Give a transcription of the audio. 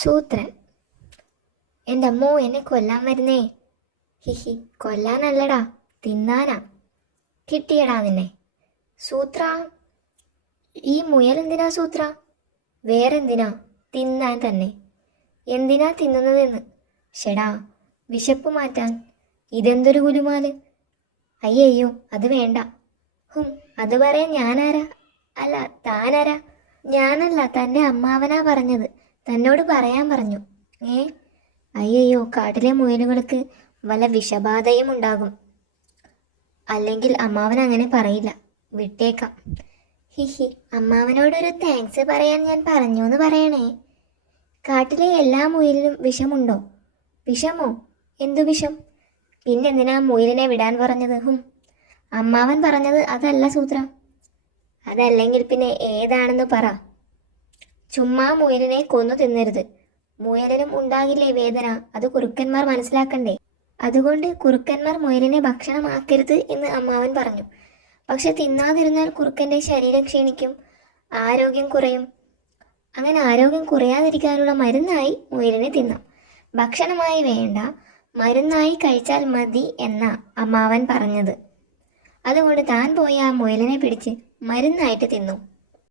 സൂത്രൻ. എൻ്റെ അമ്മോ, എന്നെ കൊല്ലാൻ വരുന്നേ. ഹിഹി, കൊല്ലാനല്ലടാ, തിന്നാനാ. കിട്ടിയടാ നിന്നെ. സൂത്ര, ഈ മുയൽ എന്തിനാ സൂത്ര? വേറെന്തിനാ, തിന്നാൻ തന്നെ. എന്തിനാ തിന്നുന്നതെന്ന്? ഷെടാ, വിശപ്പ് മാറ്റാൻ. ഇതെന്തൊരു ഗുലുമാല്. അയ്യയ്യോ, അത് വേണ്ട. അത് പറയാൻ ഞാനാരാ? അല്ല, താനാരാ? ഞാനല്ല, തൻ്റെ അമ്മാവനാ പറഞ്ഞത്. തന്നോട് പറയാൻ പറഞ്ഞു. ഏ അയ്യയ്യോ, കാട്ടിലെ മുയലുകൾക്ക് വല്ല വിഷബാധയും ഉണ്ടാകും. അല്ലെങ്കിൽ അമ്മാവൻ അങ്ങനെ പറയില്ല. വിട്ടേക്കാം. ഹിഹി, അമ്മാവനോടൊരു താങ്ക്സ് പറയാൻ ഞാൻ പറഞ്ഞു എന്ന് പറയണേ. കാട്ടിലെ എല്ലാ മുയലിലും വിഷമുണ്ടോ? വിഷമോ? എന്തു വിഷം? പിന്നെന്തിനാ മുയലിനെ വിടാൻ പറഞ്ഞത്? അമ്മാവൻ പറഞ്ഞത് അതല്ല സൂത്ര. അതല്ലെങ്കിൽ പിന്നെ ഏതാണെന്ന് പറ. ചുമ്മാ മുയലിനെ കൊന്നു തിന്നരുത്. മുയലിനും ഉണ്ടാകില്ലേ വേദന? അത് കുറുക്കന്മാർ മനസ്സിലാക്കണ്ടേ? അതുകൊണ്ട് കുറുക്കന്മാർ മുയലിനെ ഭക്ഷണമാക്കരുത് എന്ന് അമ്മാവൻ പറഞ്ഞു. പക്ഷെ തിന്നാതിരുന്നാൽ കുറുക്കൻ്റെ ശരീരം ക്ഷീണിക്കും, ആരോഗ്യം കുറയും. അങ്ങനെ ആരോഗ്യം കുറയാതിരിക്കാനുള്ള മരുന്നായി മുയലിനെ തിന്നാം. ഭക്ഷണമായി വേണ്ട, മരുന്നായി കഴിച്ചാൽ മതി എന്നാ അമ്മാവൻ പറഞ്ഞത്. അതുകൊണ്ട് താൻ പോയി ആ മുയലിനെ പിടിച്ച് മരുന്നായിട്ട് തിന്നു.